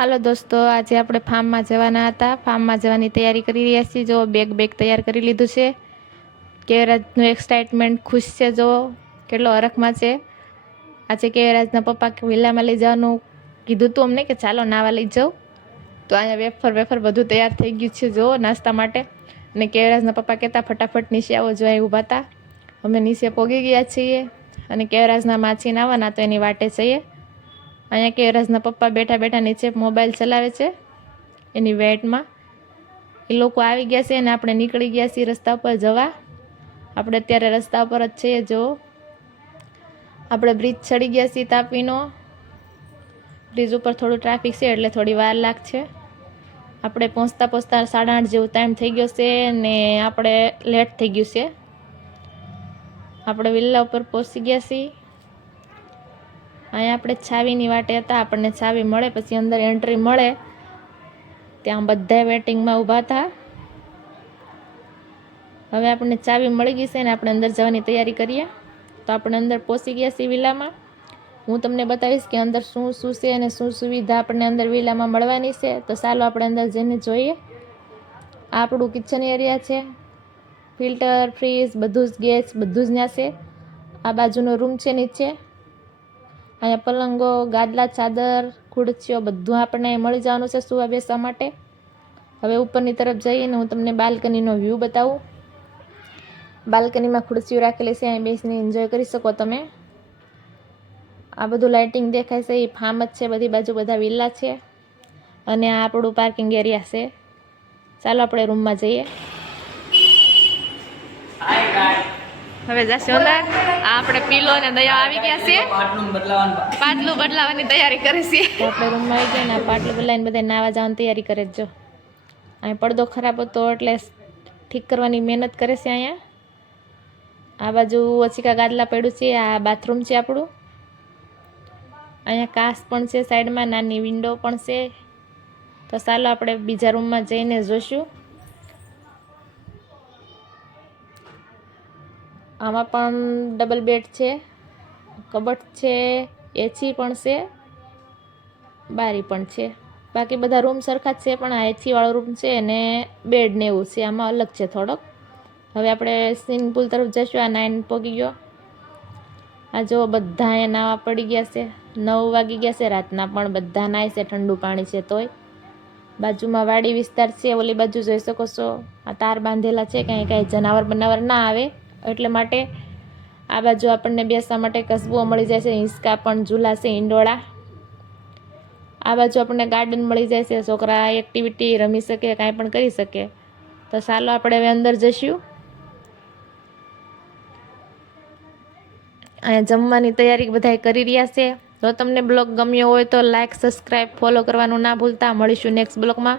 હાલો દોસ્તો, આજે આપણે ફાર્મમાં જવાના હતા. ફાર્મમાં જવાની તૈયારી કરી રહ્યા છીએ. જો બેગ તૈયાર કરી લીધું છે. કેવરાજનું એક્સાઇટમેન્ટ ખુશ છે, જો કેટલો હરખમાં છે. આજે કેવરાજના પપ્પા વિલામાં લઈ જવાનું કીધું તું અમને કે ચાલો નાવા લઈ જાઉં. તો અહીંયા વેફર બધું તૈયાર થઈ ગયું છે, જો નાસ્તા માટે. અને કેવરાજના પપ્પા કહેતા ફટાફટ નીચે આવો, જો અહીં ઊભા હતા. અમે નીચે પોગી ગયા છીએ અને કેવરાજના માછી નાવાના તો એની વાટે જઈએ. અહીંયા કેવરાજના પપ્પા બેઠા નીચે મોબાઈલ ચલાવે છે એની વેટમાં. એ લોકો આવી ગયા છે અને આપણે નીકળી ગયા છીએ રસ્તા ઉપર જવા. આપણે અત્યારે રસ્તા ઉપર જ છીએ. જો આપણે બ્રિજ ચડી ગયા છીએ તાપીનો. બ્રિજ ઉપર થોડું ટ્રાફિક છે એટલે થોડી વાર લાગશે. આપણે પહોંચતા 8:30 જેવું ટાઈમ થઈ ગયો છે ને આપણે લેટ થઈ ગયું છે. આપણે વિલ્લા ઉપર પહોંચી ગયા છીએ. અહીંયા આપણે ચાવીની વાટે હતા. આપણને ચાવી મળે પછી અંદર એન્ટ્રી મળે. ત્યાં બધા વેટિંગમાં ઊભા હતા. હવે આપણને ચાવી મળી ગઈ છે ને આપણે અંદર જવાની તૈયારી કરીએ. તો આપણે અંદર પહોંચી ગયા છીએ વિલામાં. હું તમને બતાવીશ કે અંદર શું છે અને શું સુવિધા આપણને અંદર વિલામાં મળવાની છે. તો ચાલો આપણે અંદર જઈને જોઈએ. આ આપણું કિચન એરિયા છે. ફિલ્ટર, ફ્રીજ, બધું જ ગેસ બધું જ ત્યાં છે. આ બાજુનો રૂમ છે નીચે. અહીંયા પલંગો, ગાદલા, ચાદર, ખુરશીઓ બધું આપણને મળી જવાનું છે સુવા બેસવા માટે. હવે ઉપરની તરફ જઈને હું તમને બાલ્કનીનો વ્યૂ બતાવું. બાલ્કનીમાં ખુરશીઓ રાખેલી છે, અહીં બેસીને એન્જોય કરી શકો તમે. આ બધું લાઇટિંગ દેખાય છે એ ફાર્મ જ છે. બધી બાજુ બધા વિલ્લા છે અને આ આપણું પાર્કિંગ એરિયા છે. ચાલો આપણે રૂમમાં જઈએ. હવે જશે અંદર. આપણે પીલો અને દયા આવી ગયા છે. પાટલું બદલાવાની તૈયારી કરે છે. આપણે રૂમમાં આવી ગયા ને પાટલું બદલાઈને બધા નાવા જવાની તૈયારી કરે જો. અહીં પડદો ખરાબ હતો એટલે ઠીક કરવાની મહેનત કરે છે. અહીંયા આ બાજુ ઓછીકા ગાદલા પડ્યું છે. આ બાથરૂમ છે આપણું. અહીંયા કાચ પણ છે સાઈડમાં, નાની વિન્ડો પણ છે. તો ચાલો આપણે બીજા રૂમમાં જઈને જોઈશું. આમાં પણ ડબલ બેડ છે, કબટ છે, એસી પણ છે, બારી પણ છે. બાકી બધા રૂમ સરખા જ છે પણ આ એસી વાળો રૂમ છે અને બેડ ને એવું છે. આમાં અલગ છે થોડોક. હવે આપણે સ્વિમિંગ પુલ તરફ જઈશું. આ 9 પોગી ગયો. આ જો બધા અહીંયા નાવા પડી ગયા છે. 9 વાગી ગયા છે રાતના પણ બધા નાય છે. ઠંડુ પાણી છે તોય. બાજુમાં વાડી વિસ્તાર છે. ઓલી બાજુ જોઈ શકો છો. આ તાર બાંધેલા છે કાંઈ જનાવર બનાવર ના આવે એટલે માટે. આ બાજુ આપણને બેસવા માટે કસબો મળી જાય છે. હિંચકા પણ, ઝૂલા છે, ઈંડોળા. આ બાજુ આપણને ગાર્ડન મળી જાય છે. છોકરા એક્ટિવિટી રમી શકે, કાંઈ પણ કરી શકે. તો ચાલો આપણે હવે અંદર જઈશું. અહીંયા જમવાની તૈયારી બધા કરી રહ્યા છે. જો તમને બ્લોગ ગમ્યો હોય તો લાઈક, સબસ્ક્રાઈબ, ફોલો કરવાનું ના ભૂલતા. મળીશું નેક્સ્ટ બ્લોગમાં.